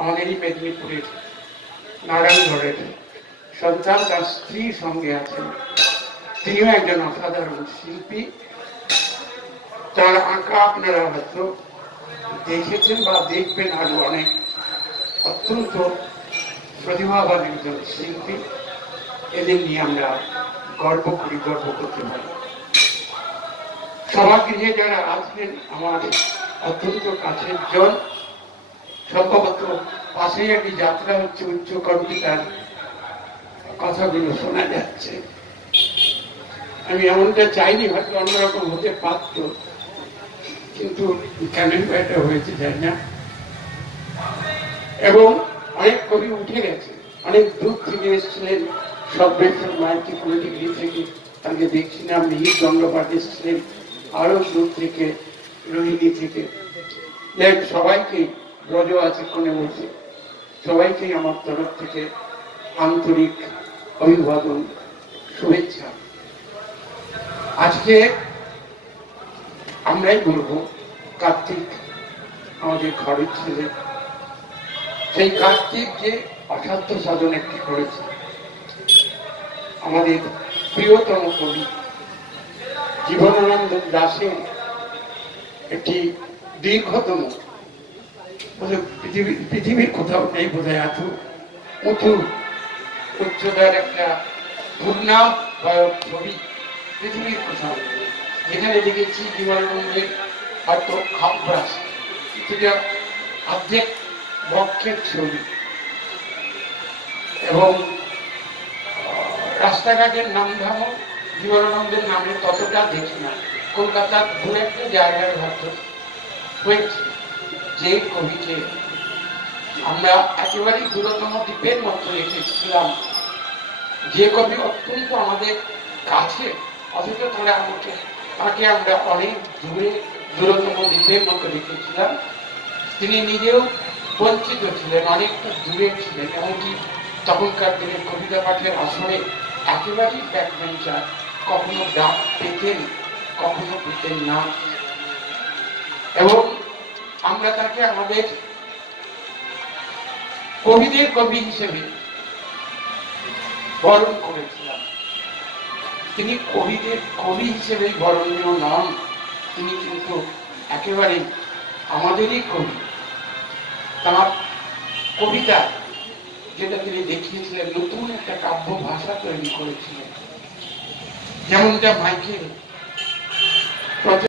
আমাদেরই মেদিনীপুরের নারায়ণগড়ের সন্তান, তার স্ত্রী সঙ্গে আছেন। তিনিও একজন অসাধারণ শিল্পী। তার আঁকা আপনারা হয়তো দেখেছেন বা দেখবেন আরো অনেক। অত্যন্ত প্রতিভাবান একজন শিল্পী। এদের নিয়ে আমরা গর্ব করি, গর্ব করতে পারি। সভাগৃহে যারা আসবেন আমার অত্যন্ত কাছের জন, সম্ভবত পাশেই একটি যাত্রা হচ্ছে, উচ্চকণ্ঠিতার কথাগুলো শোনা যাচ্ছে। আমি এমনটা চাইনি, হয়তো অন্যরকম হতে পারত, কিন্তু কেন এটা হয়েছে জানি না। এবং অনেক কবি উঠে গেছে, অনেক দূর থেকে এসেছিলেন, সব্যেশ্বর মাইতি কুড়িডিগ্রি থেকে তাকে দেখছিলাম, মিহির দণ্ডপাঠ এসেছিলেন আরো দূর থেকে, রোহিণী থেকে। সবাইকে ব্রজ আছে কোণে বসে, সবাইকেই আমার তরফ থেকে আন্তরিক অভিবাদন, শুভেচ্ছা। আজকে আমরাই বলবো, কার্তিক আমাদের ঘরের ছেলে। সেই কার্তিক যে অসাধ্য সাধন একটি করেছে, আমাদের প্রিয়তম কবি জীবনানন্দ দাশের একটি দীর্ঘতম, পৃথিবীর কোথাও নেই বোধহয় এত উঁচু উচ্চতার একটা পূর্ণাবয়ব ছবি পৃথিবীর কোথাও। যেখানে দেখেছি জীবনানন্দের হয়তো হাফব্রাশ, কিছুটা অর্ধেক বক্ষের ছবি, এবং রাস্তাঘাটের নামধামও জীবনানন্দের নামে ততটা দেখি না। কলকাতার দু একটা জায়গায় হয়তো হয়েছে। যে কবিকে আমরা একেবারেই দূরতম দ্বীপের মতো রেখেছিলাম, যে কবি অত্যন্ত আমাদের কাছে, অথচ তাকে আমরা অনেক দূরে দূরতম দ্বীপের মতো রেখেছিলাম। তিনি নিজেও বঞ্চিত ছিলেন, অনেকটা দূরে ছিলেন, এমনকি তখনকার দিনের কবিতা পাঠের আসরে একেবারেই ব্যাকবেঞ্চার, কখনো ডাক পেতেন, কখনো পেতেন না। এবং আমরা তাকে আমাদের কবিদের কবি হিসেবে বরণ করেছিলাম। তিনি কবিদের কবি হিসেবে বরণীয় নন, তিনি কিন্তু একেবারেই আমাদেরই কবি। তার কবিতা যেটা তিনি দেখিয়েছিলেন, নতুন একটা কাব্য ভাষা তৈরি করেছিলেন, যেমনটা মাইকেল